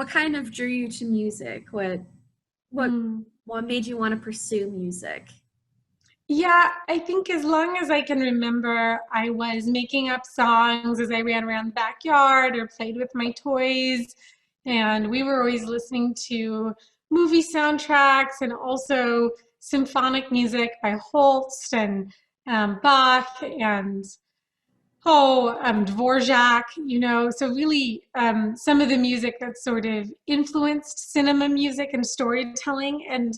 what kind of drew you to music? What Mm. what made you want to pursue music? Yeah, I think as long as I can remember, I was making up songs as I ran around the backyard or played with my toys. And we were always listening to movie soundtracks and also symphonic music by Holst and Bach and Dvorak, so really some of the music that sort of influenced cinema music and storytelling. And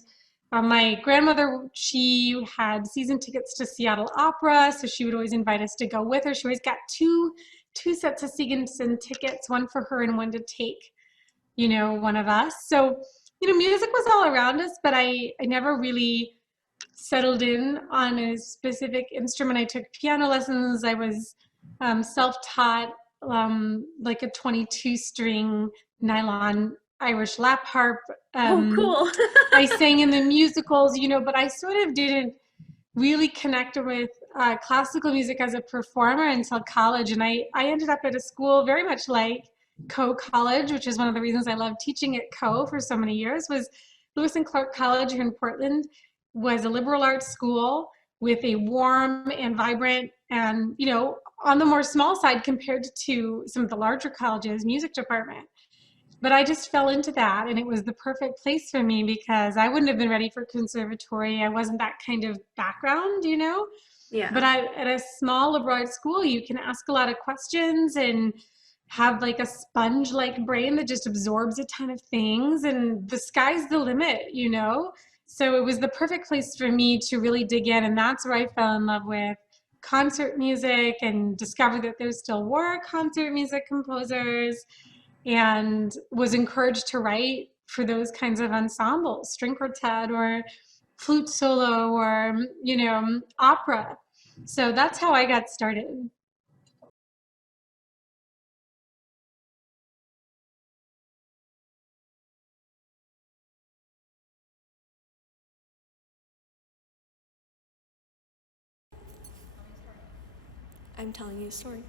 my grandmother, she had season tickets to Seattle Opera, so she would always invite us to go with her. She always got two sets of season tickets, one for her and one to take, one of us. So, music was all around us, but I never really settled in on a specific instrument. I took piano lessons. I was self-taught, like a 22 string nylon Irish lap harp. Oh, Um, cool. I sang in the musicals, but I sort of didn't really connect with classical music as a performer until college. And I ended up at a school very much like Coe College, which is one of the reasons I loved teaching at Coe for so many years, was Lewis and Clark College here in Portland was a liberal arts school with a warm and vibrant and, on the more small side compared to some of the larger colleges, music department. But I just fell into that, and it was the perfect place for me because I wouldn't have been ready for conservatory. I wasn't that kind of background. Yeah. But at a small liberal arts school, you can ask a lot of questions and have like a sponge-like brain that just absorbs a ton of things, and the sky's the limit. So it was the perfect place for me to really dig in, and that's where I fell in love with concert music and discovered that there still were concert music composers and was encouraged to write for those kinds of ensembles, string quartet or flute solo or, opera. So that's how I got started. I'm telling you a story.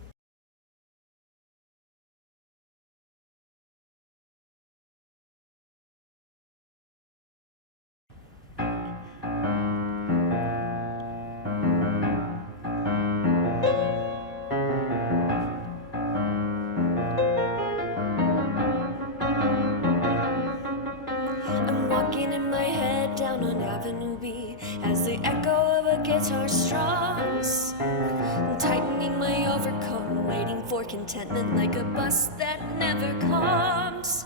I'm walking in my head down on Avenue B as the echo of a guitar strums. I'm tightening my overcoat and waiting for contentment like a bus that never comes.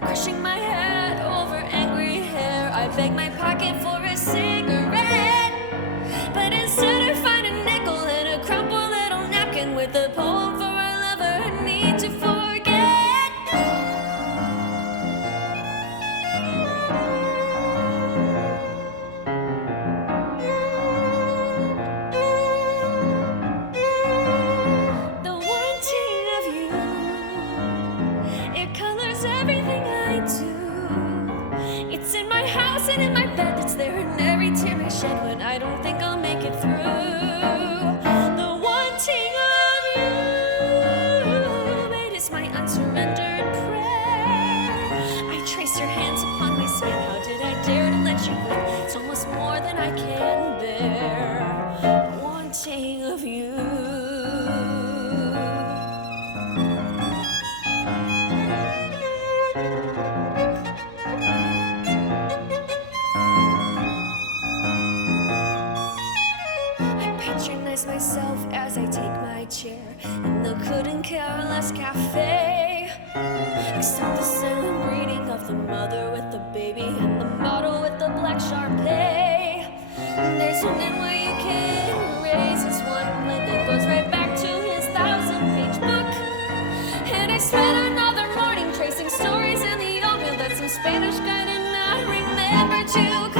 Crushing my head over angry hair, I beg my pocket for a cigarette. But instead I find a nickel in a crumpled little napkin with a poem for a lover I need to forget. The wanting of you, it colors everything I do. It's in my house and in my bed, it's there in every tear I shed when I don't think I'll make it through. The wanting of you, it is my unsurrendered prayer. I trace your hands upon my skin, how did I dare to let you go? It's almost more than I can bear. Wanting of you. I patronize myself as I take my chair in the couldn't care less cafe. Accept the silent greeting of the mother with the baby and the model with the black Sharpay. There's one in where you can raise his one blade that goes right back to his 1,000-page book. And I spent another morning tracing stories in the oatmeal that some Spanish guy did not remember to cook.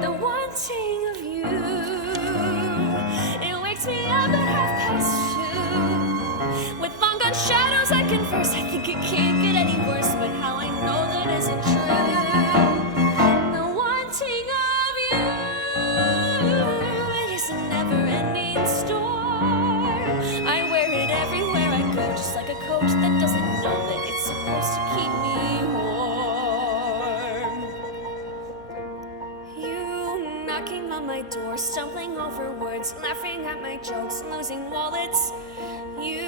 The wanting of you, it wakes me up at 2:30. With long gone shadows I converse, I think it can't get any worse, but how I know that isn't true. The wanting of on my door, stumbling over words, laughing at my jokes, losing wallets. You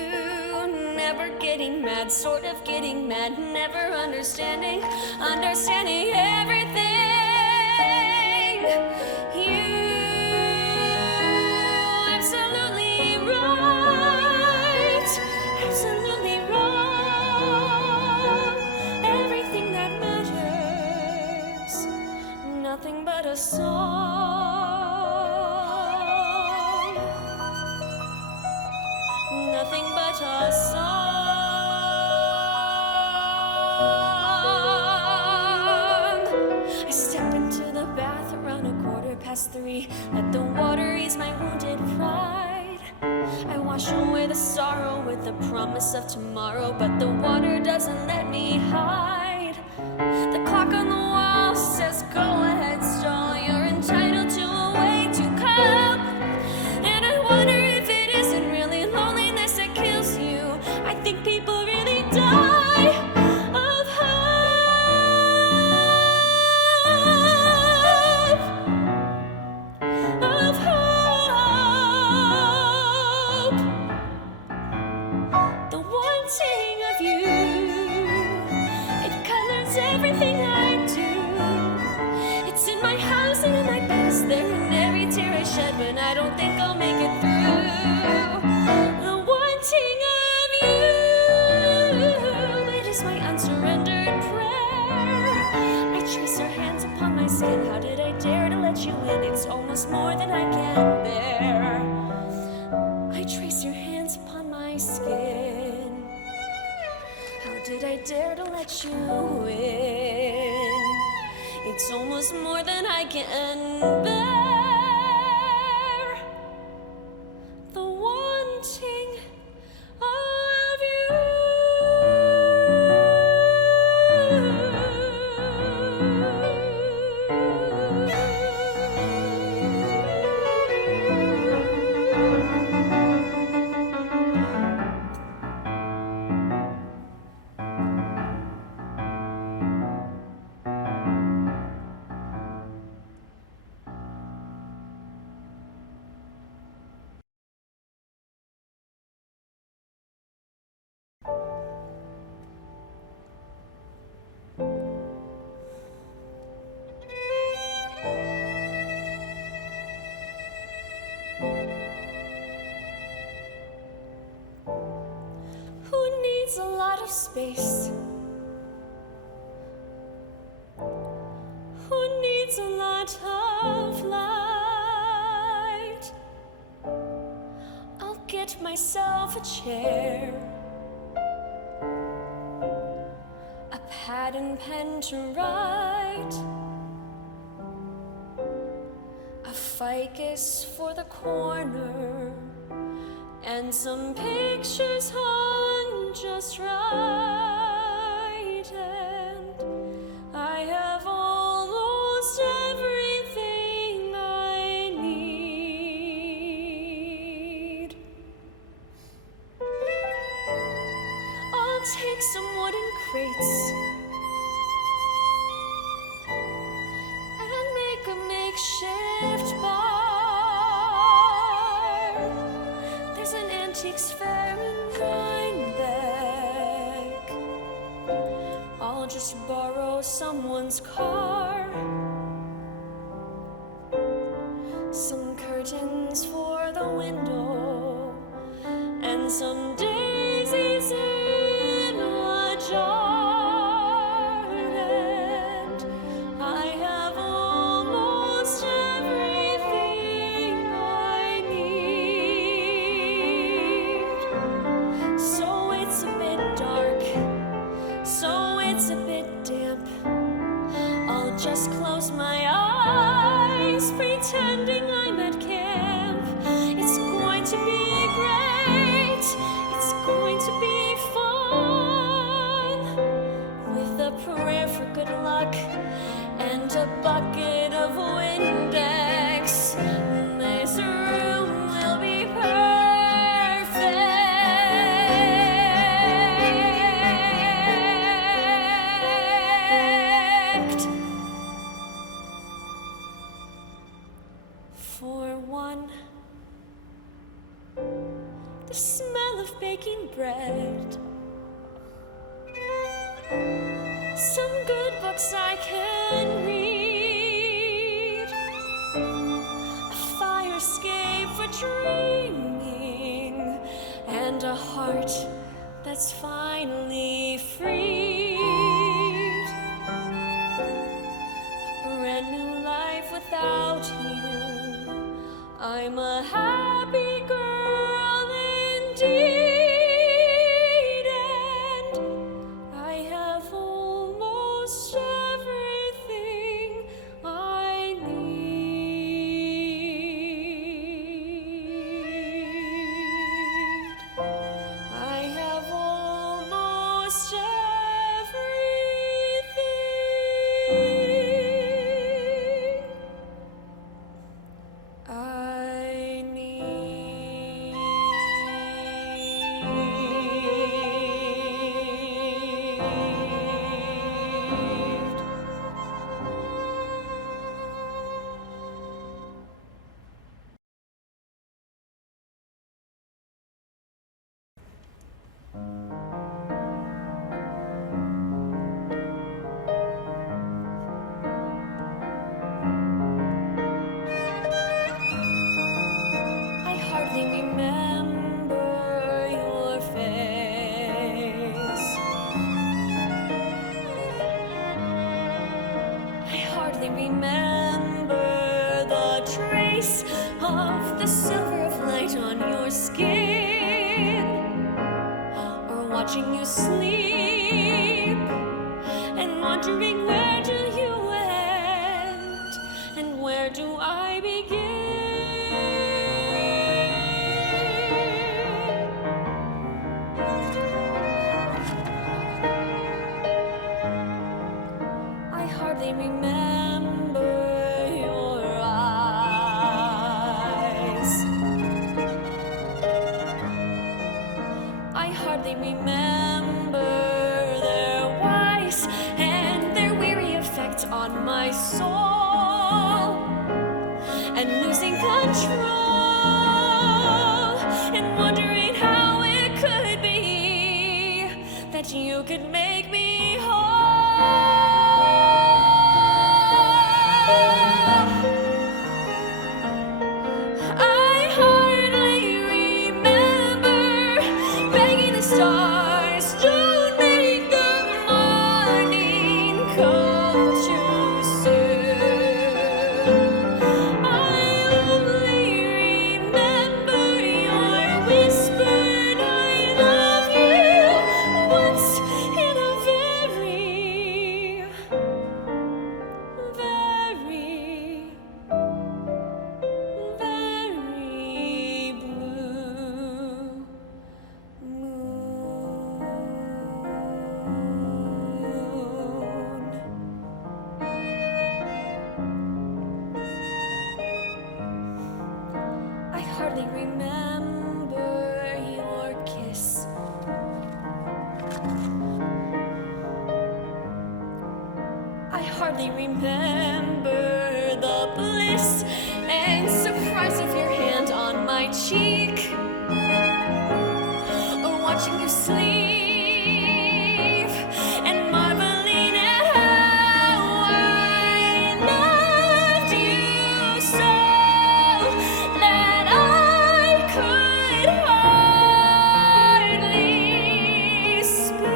never getting mad, sort of getting mad, never understanding everything. You absolutely right, absolutely wrong. Everything that matters, nothing but a song, nothing but a song. I step into the bath around 3:15. Let the water ease my wounded pride. I wash away the sorrow with the promise of tomorrow, but the water doesn't let me hide. The clock on the wall says, go ahead, stall. You're entitled to a way to cope. And I wonder if it isn't really loneliness that kills you. I think people really die of hope. Of hope. The wanting of you, it colors everything I do. It's in my house and in my bed, it's there in every tear I shed when I don't think I'll make it through. The wanting of you, it is my unsurrendered prayer. I trace your hands upon my skin. How did I dare to let you in? It's almost more than I can bear. I trace your hands upon my skin. How did I dare to let you in? It's almost more than I can bear. The wanting of you. Who needs a lot of space? Who needs a lot of light? I'll get myself a chair, a pad and pen to write, a ficus for the corner, and some pictures hung just right. And I have almost everything I need. I'll take some wooden crates and make a makeshift bar. There's an antiques fair in Rhinebeck. I'll just borrow someone's car. Some curtains for the window and some daisies in a jar. And I have almost everything I need. So it's a bit dark, so it's a bit damp. I'll just close my eyes, pretending I'm at camp. It's going to be great, it's going to be fun, with a prayer for good luck and a bucket of Windex. This room will be perfect. For one, the smell of baking bread, some good books I can read, a fire escape for dreaming, and a heart that's finally freed. A brand new life without you. I'm a happy girl indeed, and I have almost everything I need. I have almost everything I need. I hardly remember your face. I hardly remember the trace of the silver of light on your skin, or watching you sleep and wondering where do you end and where do I begin. I hardly remember your eyes. I hardly remember their wise and their weary effect on my soul, and losing control and wondering how it could be that you could make me whole. I hardly remember begging the stars, don't make the morning come too soon. I only remember your whispered I love you once in a very, very, very blue moon. I hardly remember your kiss. I hardly remember the bliss and surprise of your hand on my cheek, or watching you sleep and marveling at how I loved you so that I could hardly speak.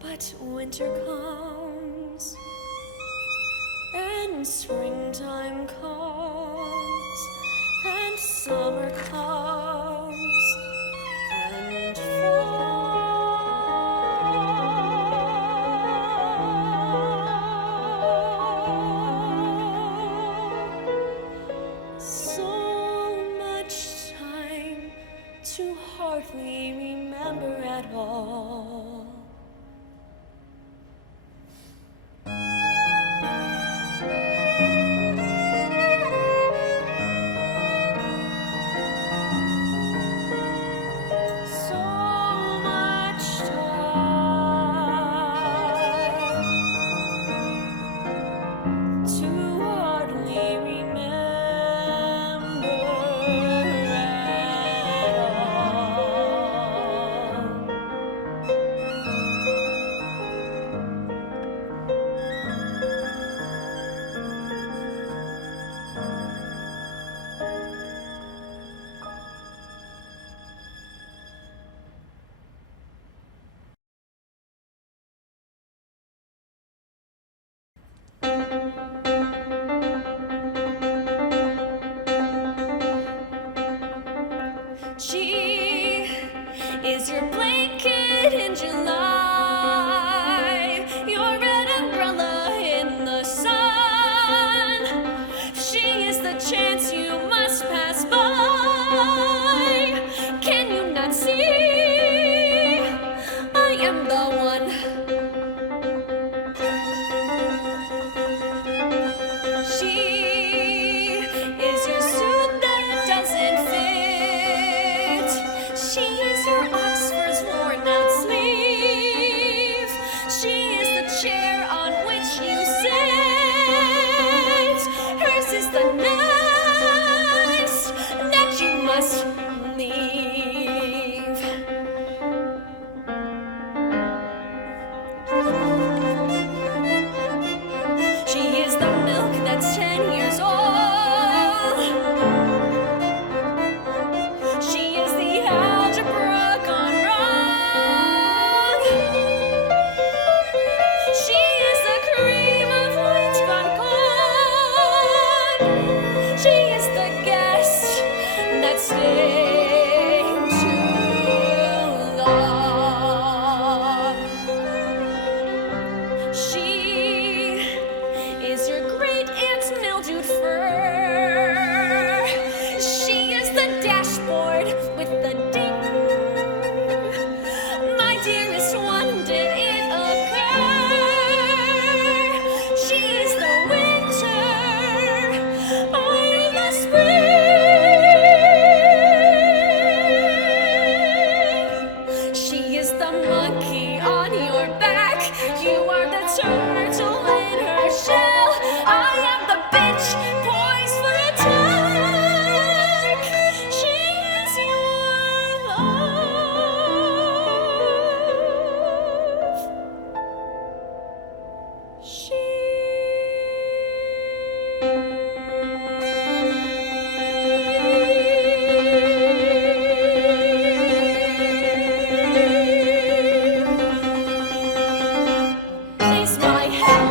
But winter comes and springtime comes and summer comes and fall. So much time to hardly remember at all. is the milk that's 10 years old. She is the algebra gone wrong. She is the cream of wheat gone cold. She is the guest that stayed too long. She is your great aunt's mildewed fur. She is the dashboard with the ding. My dearest one, did it occur? She is the winter or the spring. She is the monkey on your back. You are the turtle in her shell. I am the bitch poised for attack. She is your love. She is my hell.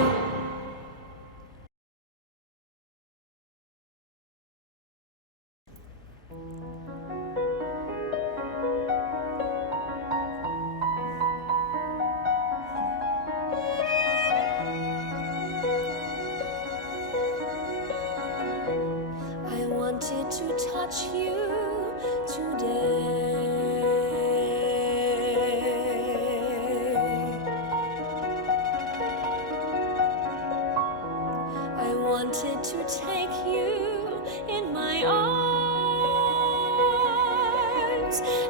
I wanted to touch you today. I wanted to take you in my arms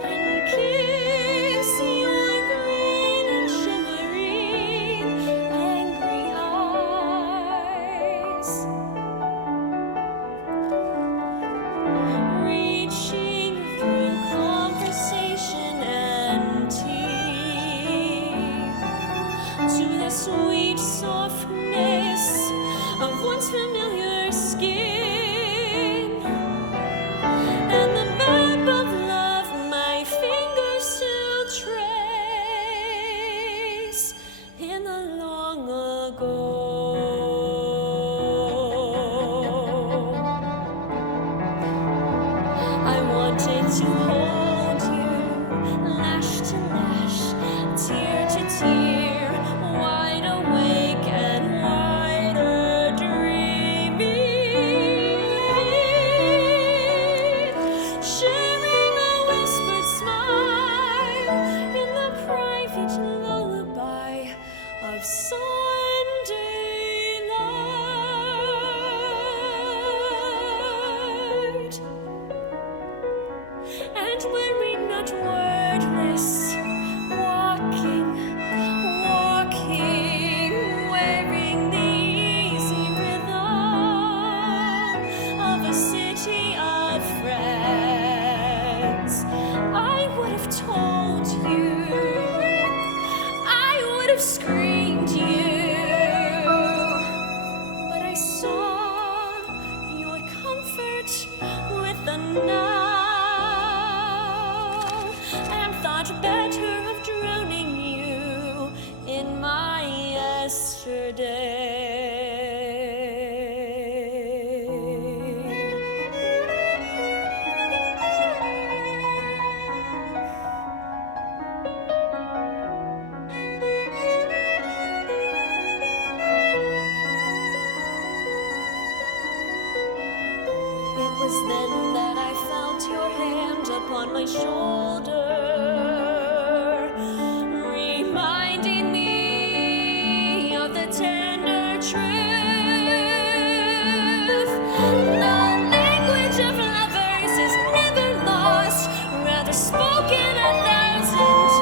and kiss your green and shimmering angry eyes. Reaching through conversation and tea to the sweet softness of once familiar skin, and the map of love my fingers still trace in the long ago. I wanted to hold you, lash to lash, tear to tear, wide awake and wider dreaming, sharing a whispered smile in the private lullaby of Sunday light. And were we not wordless, walking, wearing the easy rhythm of a city of friends, I would have told you, I would have screamed you, but I saw your comfort with the now, and thought better of drowning you in my yesterday. It was then that I felt your hand upon my shoulder, reminding me of the tender truth. The language of lovers is never lost, rather spoken 1,000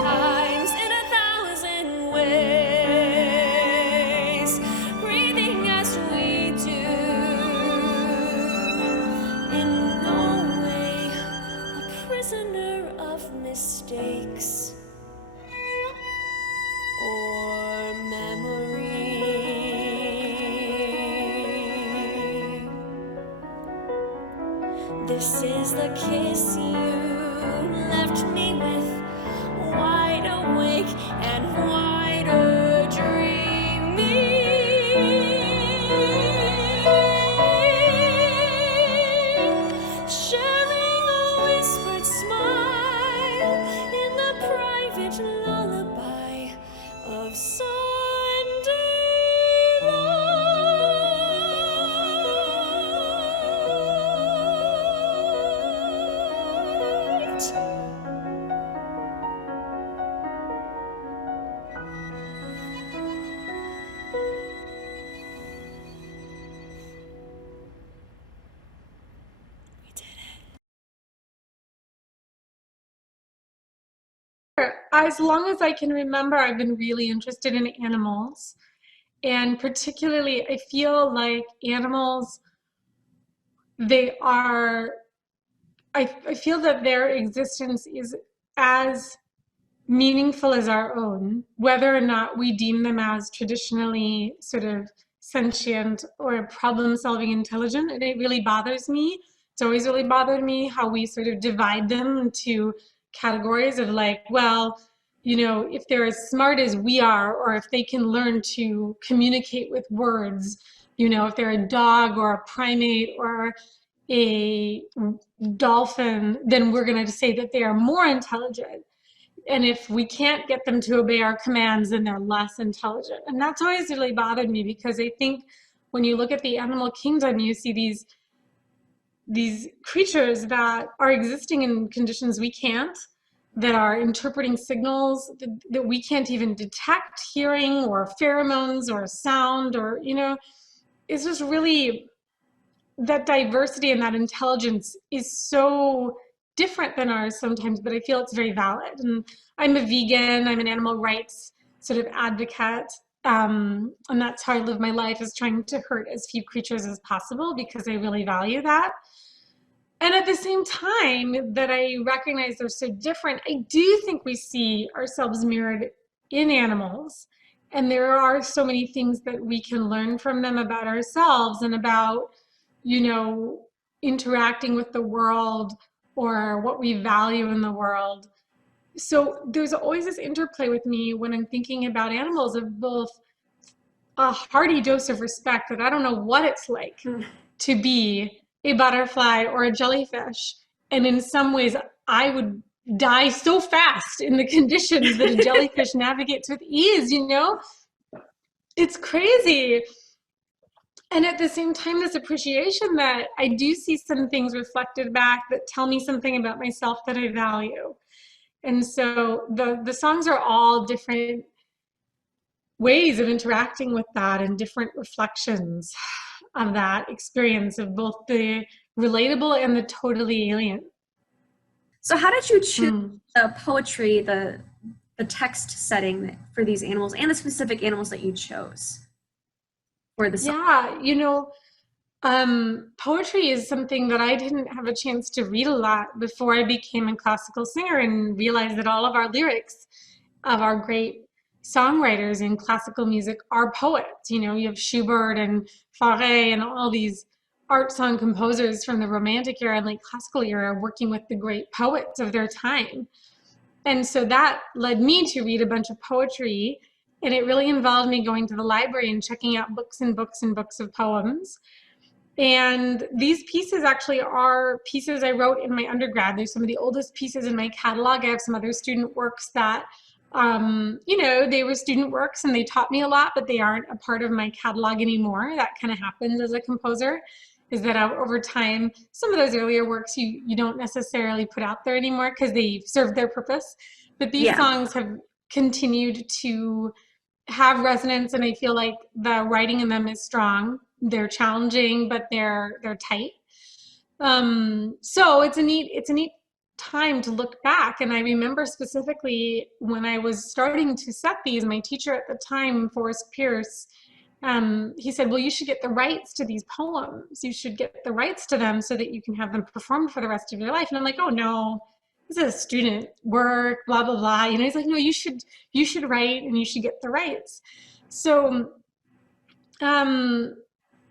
times in 1,000 ways, breathing as we do, in no way a prisoner of mistake. This is the kiss you left me with, wide awake and wider dreaming, sharing a whispered smile in the private lullaby of Sunday night. We did it. As long as I can remember, I've been really interested in animals. And particularly, I feel like animals, they are, I feel that their existence is as meaningful as our own, whether or not we deem them as traditionally sort of sentient or problem-solving intelligent. And it really bothers me. It's always really bothered me how we sort of divide them into categories of like, well, you know, if they're as smart as we are, or if they can learn to communicate with words, you know, if they're a dog or a primate or a dolphin, then we're going to say that they are more intelligent. And if we can't get them to obey our commands, then they're less intelligent. And that's always really bothered me, because I think when you look at the animal kingdom, you see these creatures that are existing in conditions we can't, that are interpreting signals that we can't even detect, hearing or pheromones or sound, or, you know, it's just really, that diversity and that intelligence is so different than ours sometimes, but I feel it's very valid. And I'm a vegan, I'm an animal rights sort of advocate. And that's how I live my life, is trying to hurt as few creatures as possible, because I really value that. And at the same time that I recognize they're so different, I do think we see ourselves mirrored in animals. And there are so many things that we can learn from them about ourselves and about, you know, interacting with the world or what we value in the world. So there's always this interplay with me when I'm thinking about animals, of both a hearty dose of respect that I don't know what it's like to be a butterfly or a jellyfish. And in some ways, I would die so fast in the conditions that a jellyfish navigates with ease, you know? It's crazy. And at the same time, this appreciation that I do see some things reflected back that tell me something about myself that I value. And so the songs are all different ways of interacting with that, and different reflections of that experience of both the relatable and the totally alien. So how did you choose the poetry, the text setting for these animals, and the specific animals that you chose for the song? Yeah, you know, poetry is something that I didn't have a chance to read a lot before I became a classical singer, and realized that all of our lyrics of our great songwriters in classical music are poets. You know, you have Schubert and Fauré and all these art song composers from the Romantic era and late classical era working with the great poets of their time. And so that led me to read a bunch of poetry, and it really involved me going to the library and checking out books and books and books of poems. And these pieces actually are pieces I wrote in my undergrad. They're some of the oldest pieces in my catalog. I have some other student works that, you know, they were student works and they taught me a lot, but they aren't a part of my catalog anymore. That kind of happens as a composer, is that over time, some of those earlier works you don't necessarily put out there anymore because they've served their purpose. But these songs have continued to have resonance, and I feel like the writing in them is strong. They're challenging, but they're tight. So it's a neat time to look back. And I remember specifically when I was starting to set these, my teacher at the time, Forrest Pierce, he said, well, you should get the rights to these poems. You should get the rights to them so that you can have them performed for the rest of your life. And I'm like, oh no, this is student work, blah, blah, blah. You know, he's like, no, you should write and you should get the rights. So,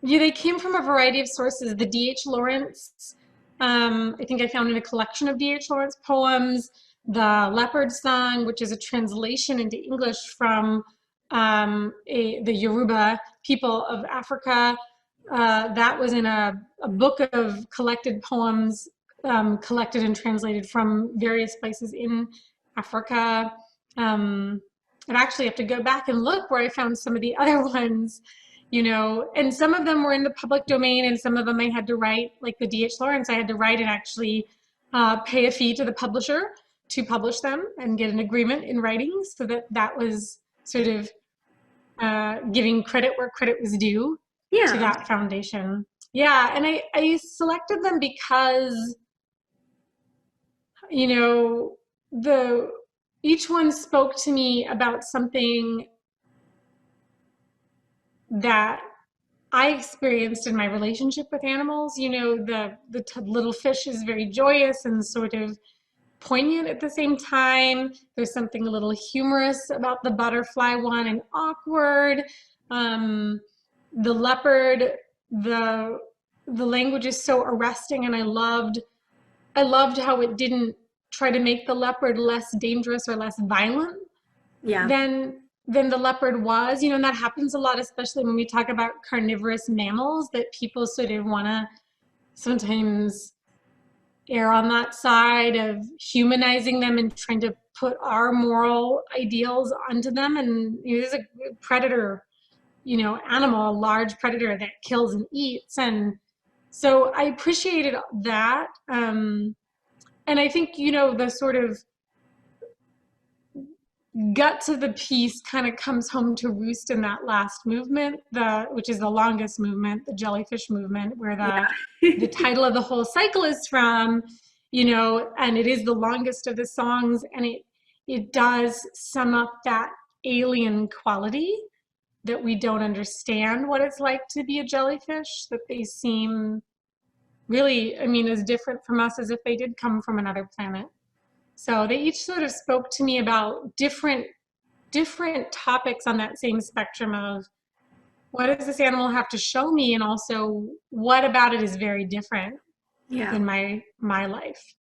yeah, they came from a variety of sources. The D.H. Lawrence I think I found in a collection of D.H. Lawrence poems. The Leopard song, which is a translation into English from the Yoruba people of Africa. That was in a book of collected poems, collected and translated from various places in Africa. I'd actually have to go back and look where I found some of the other ones, and some of them were in the public domain, and some of them I had to write, like the D.H. Lawrence, I had to write and actually pay a fee to the publisher to publish them and get an agreement in writing, so that was sort of giving credit where credit was due to that foundation. Yeah, and I selected them because, each one spoke to me about something that I experienced in my relationship with animals. The little fish is very joyous and sort of poignant at the same time. There's something a little humorous about the butterfly one and awkward. The leopard, the language is so arresting, and I loved how it didn't try to make the leopard less dangerous or less violent than the leopard was. And that happens a lot, especially when we talk about carnivorous mammals, that people sort of want to sometimes err on that side of humanizing them and trying to put our moral ideals onto them. And there's a predator, animal, a large predator that kills and eats. And so I appreciated that. And I think, the sort of guts of the piece kind of comes home to roost in that last movement, which is the longest movement, the Jellyfish movement, where the title of the whole cycle is from, and it is the longest of the songs, and it does sum up that alien quality, that we don't understand what it's like to be a jellyfish, that they seem really, as different from us as if they did come from another planet. So they each sort of spoke to me about different topics on that same spectrum of, what does this animal have to show me, and also what about it is very different than my life.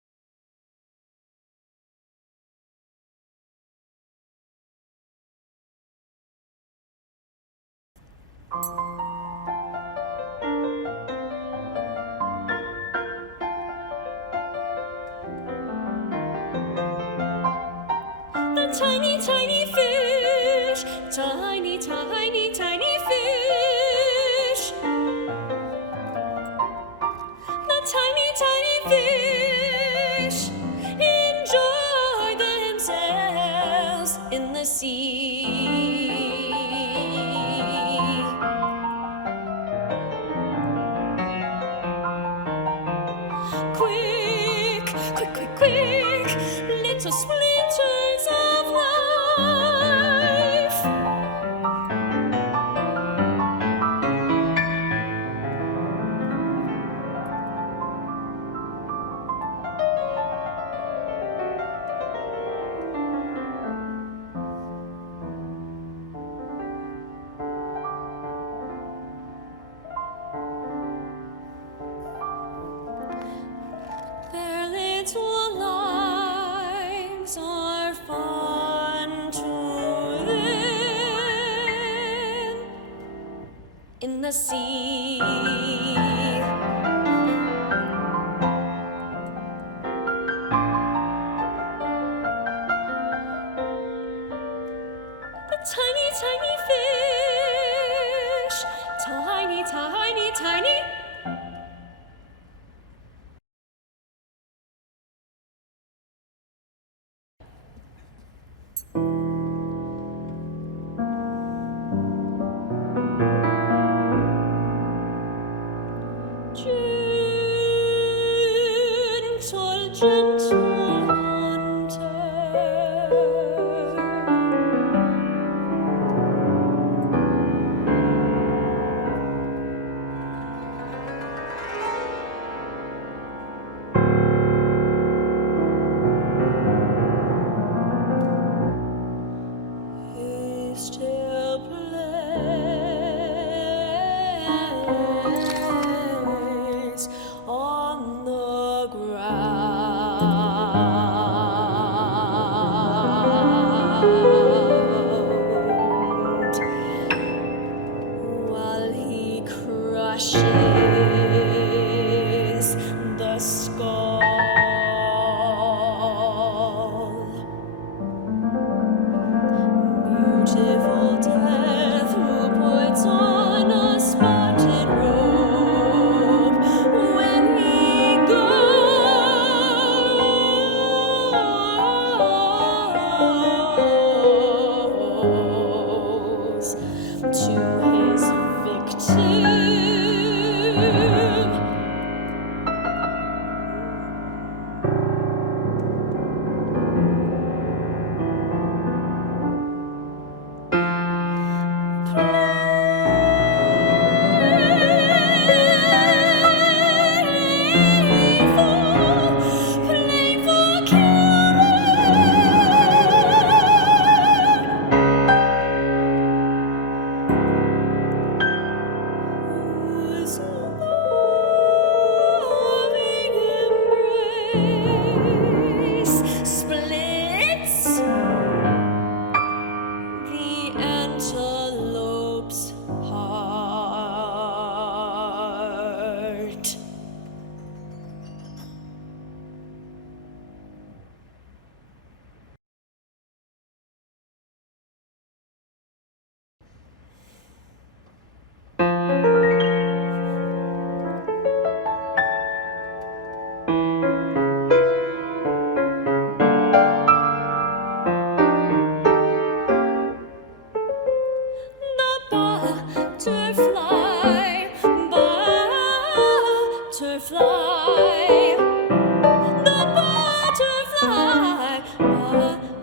The tiny, tiny fish, tiny, tiny, tiny fish. The tiny, tiny fish enjoy themselves in the sea. Quick, quick, quick, quick, little splinters of life. Their little lives are fun to live in the sea. The tiny, tiny fish, tiny, tiny, tiny. touches the skull. Beautiful death who puts on a spotted robe when he goes to his victim. Playful whose loving embrace splits the antelope's heart. The butterfly, butterfly, the butterfly,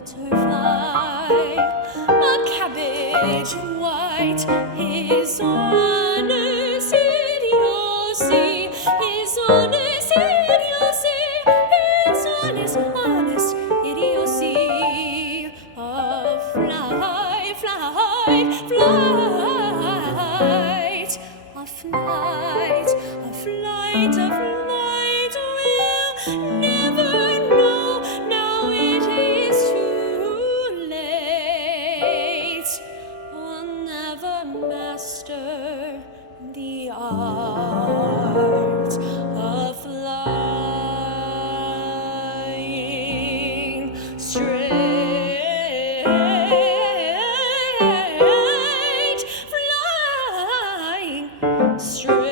butterfly, a cabbage white, his honest idiocy, his honest idiocy, his honest idiocy, a flight, flight, flight, a flight, a flight, a flight, we'll never know. Now it is too late. We'll never master the art of flying straight, flying straight.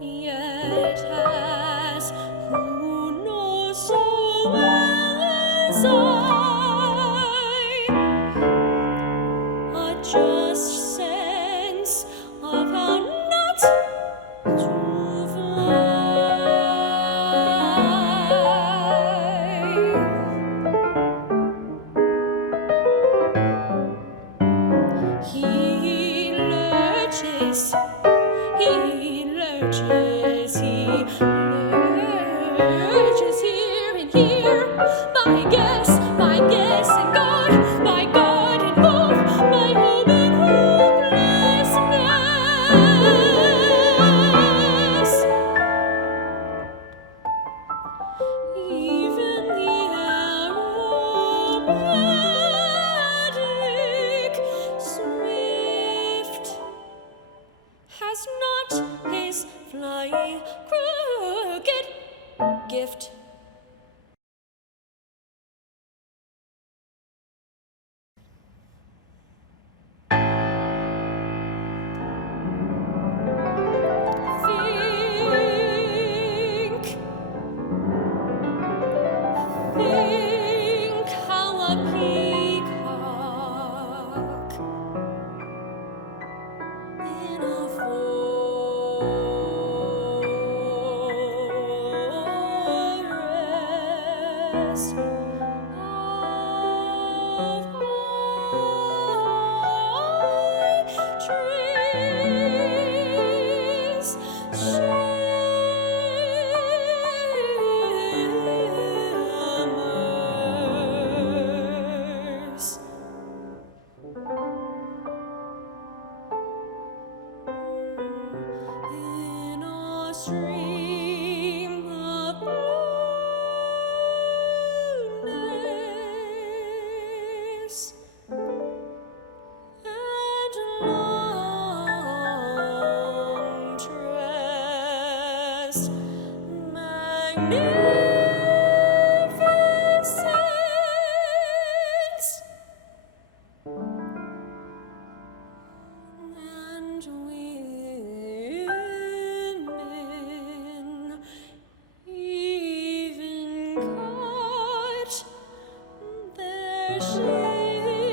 Yet as who knows so well as I, a just sense of how not to fly. He lurches, he lurches here and here. My guess, and God, and hope, my hope and hopelessness. Even the aerobatic swift has not his flying crooked gift. Think how a peacock in a forest of high trees shimmers in a stream of blueness. just magnificent. And women even cut their shimmery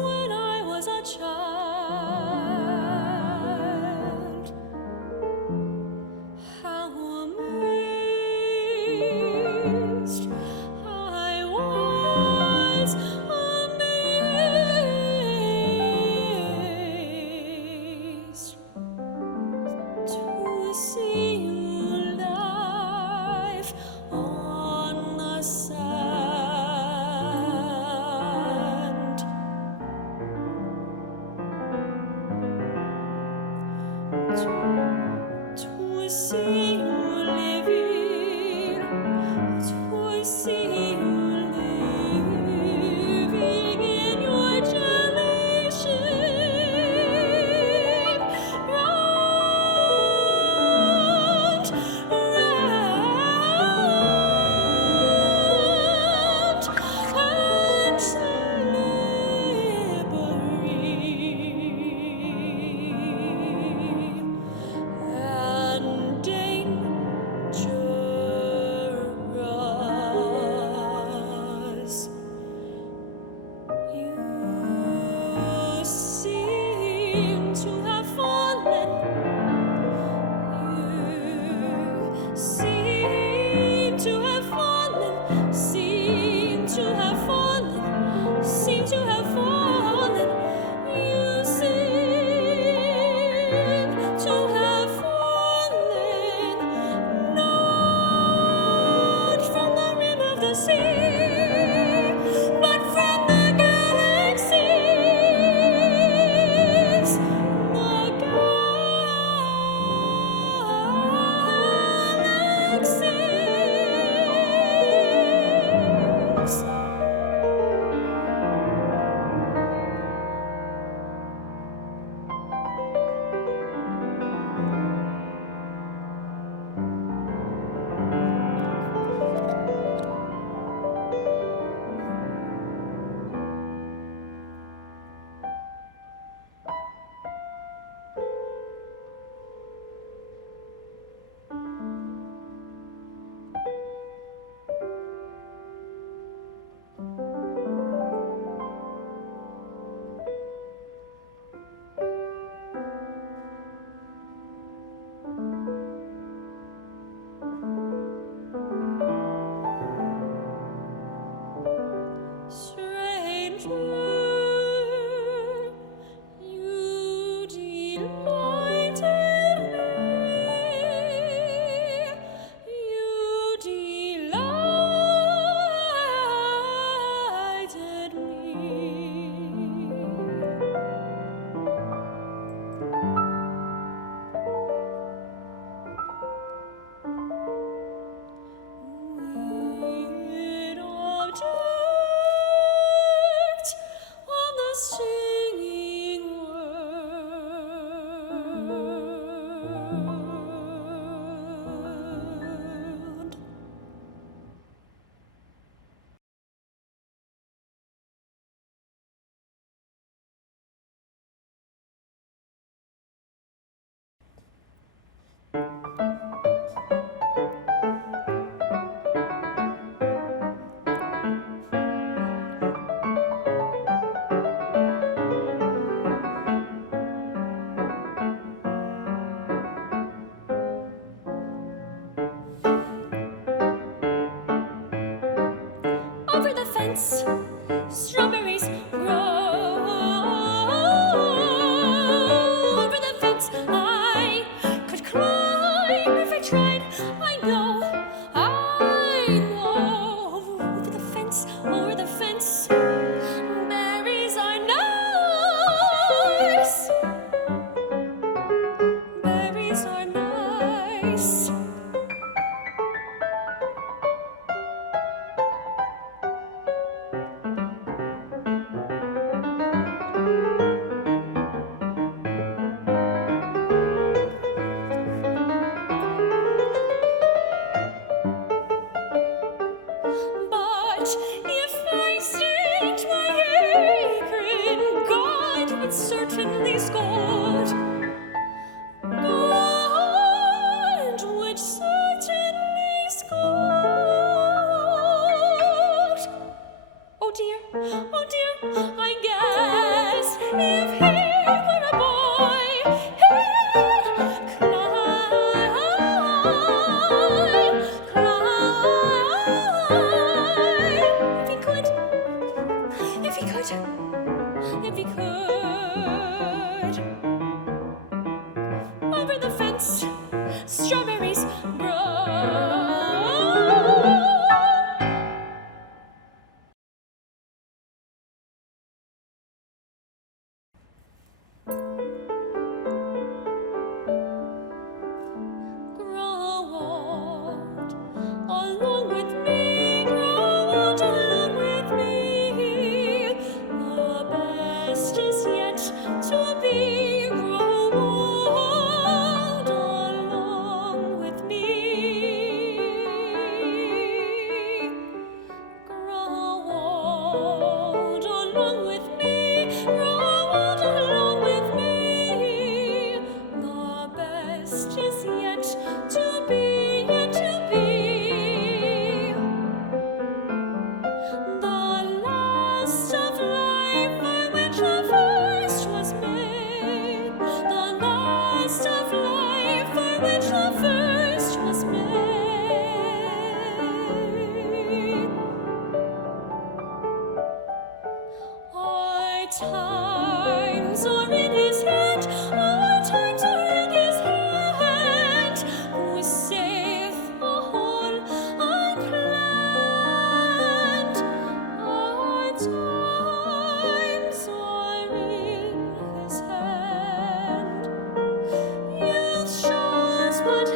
when I was a child. How amazed I was, amazed to see you live on the sand. To see you living, to see you living in your jelly shape, round, round, and slippery. And Dane fence, strawberries grow. Over the fence I could climb if I tried. I know. Over the fence, over the fence. Berries are nice. Berries are nice. But if I staked my apron, God would certainly scold. God would certainly scold. Oh dear, I guess if he were a boy, he'd cry. If he could, if he could, if he could. Over the fence, strawberries grow. Grow old along with me, grow old along with me. The best is yet to be. Grow old along with me. Grow old along with me. Grow old along with me. The best is yet to be, yet to be. The last of life by which the first was made. The last of life by which the first was made. Our times are in his hand. Our times are in his hand. Who saith a whole unplanned. Our times are in his hand. Youth shows what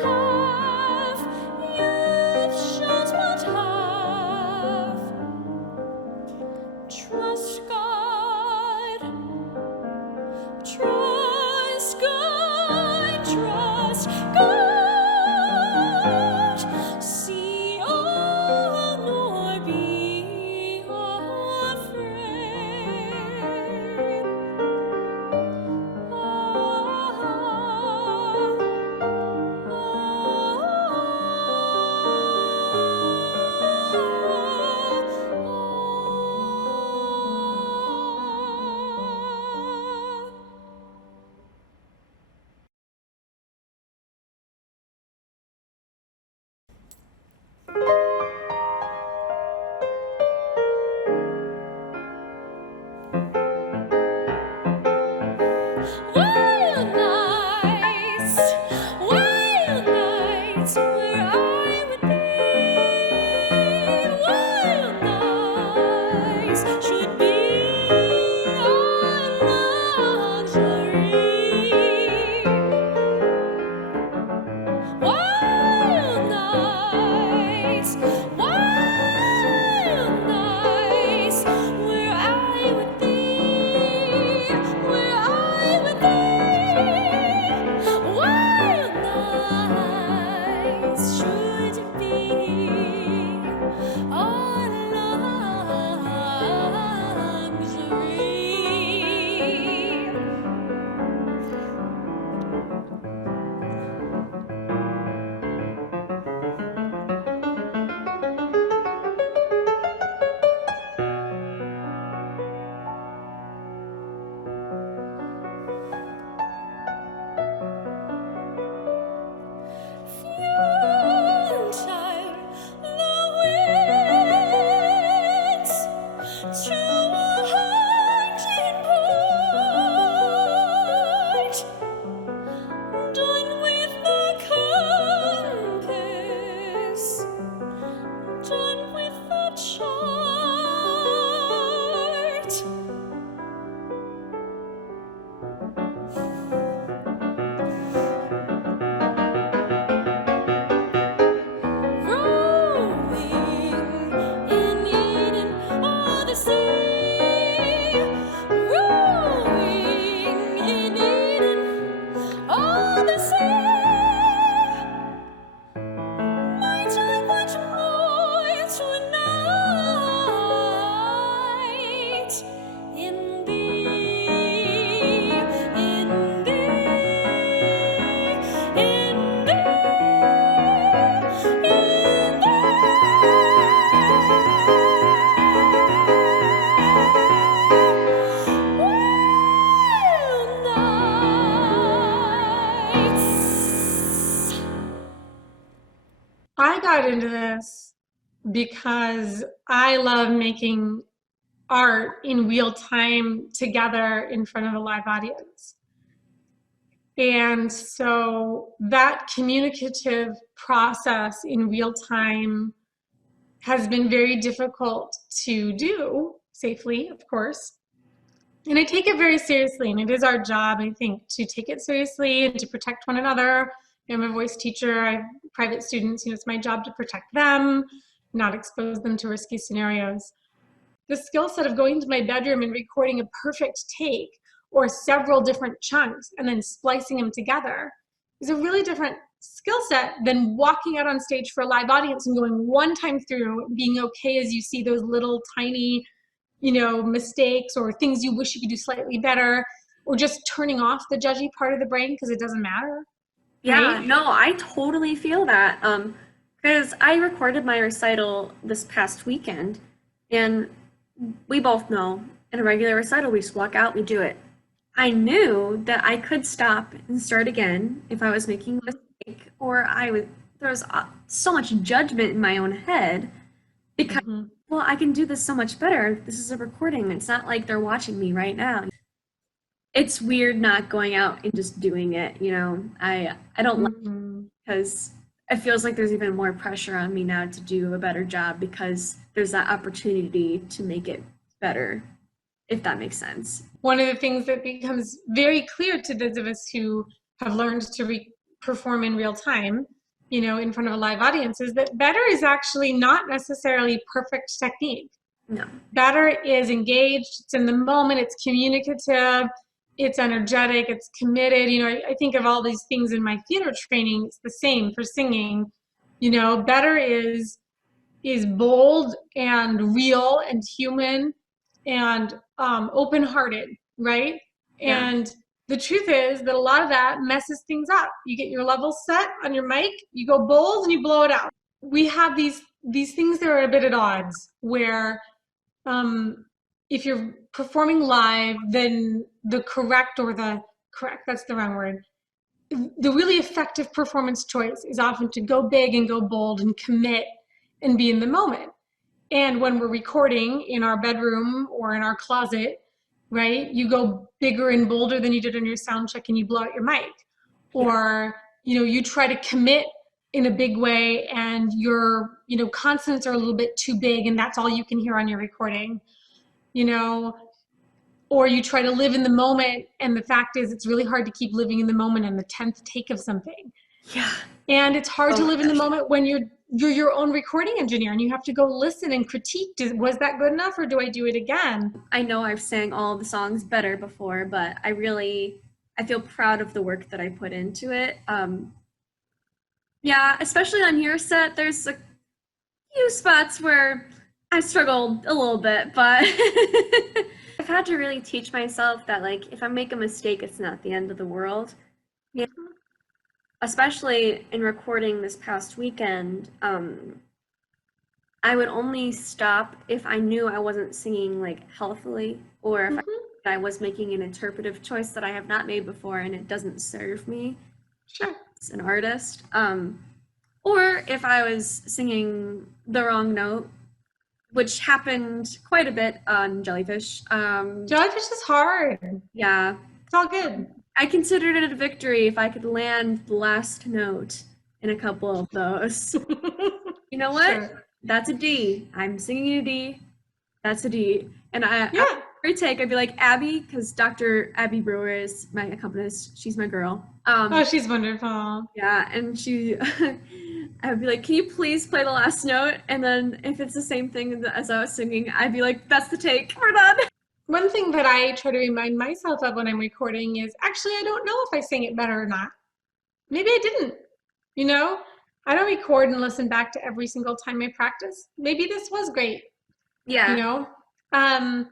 I got into this because I love making art in real time together in front of a live audience. And so that communicative process in real time has been very difficult to do safely, of course. And I take it very seriously, and it is our job, I think, to take it seriously and to protect one another. I'm a voice teacher, I have private students, it's my job to protect them, not expose them to risky scenarios. The skill set of going to my bedroom and recording a perfect take or several different chunks and then splicing them together is a really different skill set than walking out on stage for a live audience and going one time through, being okay as you see those little tiny mistakes or things you wish you could do slightly better, or just turning off the judgy part of the brain because it doesn't matter. Yeah, right? no, I totally feel that. Because I recorded my recital this past weekend, and we both know in a regular recital, we just walk out, we do it. I knew that I could stop and start again if I was making a mistake, or there was so much judgment in my own head because, well, I can do this so much better. This is a recording. It's not like they're watching me right now. It's weird not going out and just doing it, I don't like it because it feels like there's even more pressure on me now to do a better job because there's that opportunity to make it better, if that makes sense. One of the things that becomes very clear to those of us who have learned to perform in real time, in front of a live audience, is that better is actually not necessarily perfect technique. No. Better is engaged, it's in the moment, it's communicative, it's energetic, it's committed. I think of all these things in my theater training. It's the same for singing. Better is bold and real and human and open-hearted, right? Yeah. And the truth is that a lot of that messes things up. You get your level set on your mic, you go bold and you blow it out. We have these things that are a bit at odds where if you're performing live, then that's the wrong word. The really effective performance choice is often to go big and go bold and commit and be in the moment. And when we're recording in our bedroom or in our closet, right, you go bigger and bolder than you did on your sound check and you blow out your mic. Or, you try to commit in a big way and your, consonants are a little bit too big and that's all you can hear on your recording. Or you try to live in the moment, and the fact is it's really hard to keep living in the moment in the 10th take of something. Yeah. And it's hard to live in the moment when you're your own recording engineer and you have to go listen and critique. Was that good enough or do I do it again? I know I've sang all the songs better before, but I feel proud of the work that I put into it. Yeah, especially on your set, there's a few spots where I struggled a little bit, but I've had to really teach myself that, if I make a mistake, it's not the end of the world. Yeah. Especially in recording this past weekend, I would only stop if I knew I wasn't singing, healthily, or if I was making an interpretive choice that I have not made before and it doesn't serve me as an artist. Or if I was singing the wrong note, which happened quite a bit on Jellyfish. Jellyfish is hard. Yeah. It's all good. I considered it a victory if I could land the last note in a couple of those. You know what? Sure. That's a D. I'm singing a D. That's a D. And every take, I'd be like, Abby, because Dr. Abby Brewer is my accompanist. She's my girl. She's wonderful. Yeah, and I would be like, can you please play the last note? And then if it's the same thing as I was singing, I'd be like, that's the take. We're done. One thing that I try to remind myself of when I'm recording is, actually, I don't know if I sing it better or not. maybe I didn't, you know? I don't record and listen back to every single time I practice. Maybe this was great, you Yeah. know? Um,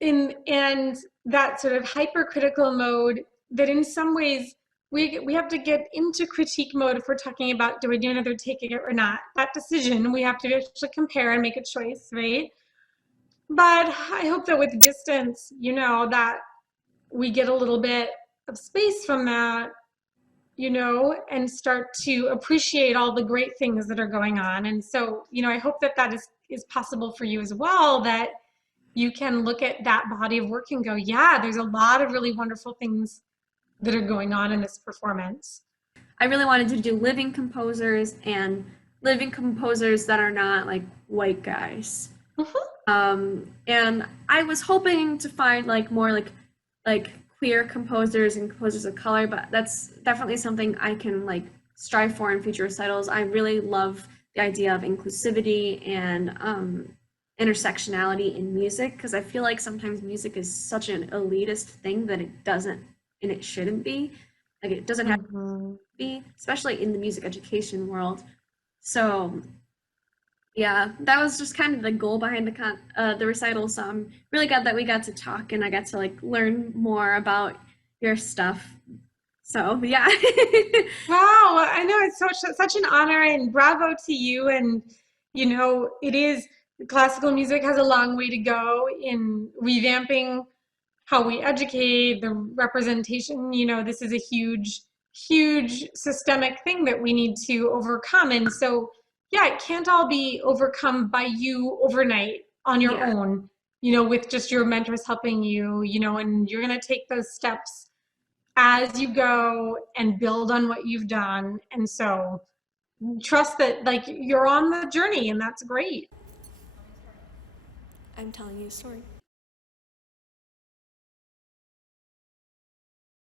and that sort of hypercritical mode that in some ways we have to get into critique mode if we're talking about do we do another take or not. That decision we have to actually compare and make a choice, right? But I hope that with distance, that we get a little bit of space from that, and start to appreciate all the great things that are going on. And so, I hope that that is possible for you as well, that you can look at that body of work and go, yeah, there's a lot of really wonderful things that are going on in this performance. I really wanted to do living composers and living composers that are not like white guys. Mhm. And I was hoping to find like more like queer composers and composers of color, but that's definitely something I can like strive for in future recitals. I really love the idea of inclusivity and intersectionality in music, because I feel like sometimes music is such an elitist thing that it doesn't and it shouldn't be. Like it doesn't have to be, especially in the music education world. So yeah, that was just kind of the goal behind the recital. So I'm really glad that we got to talk and I got to like learn more about your stuff. So yeah. Wow, I know it's such an honor, and bravo to you. And it is, classical music has a long way to go in revamping how we educate, the representation. This is a huge, huge systemic thing that we need to overcome. And so, yeah, it can't all be overcome by you overnight on your Yeah. own, with just your mentors helping you, and you're going to take those steps as you go and build on what you've done. And so trust that like you're on the journey, and that's great. I'm telling you a story.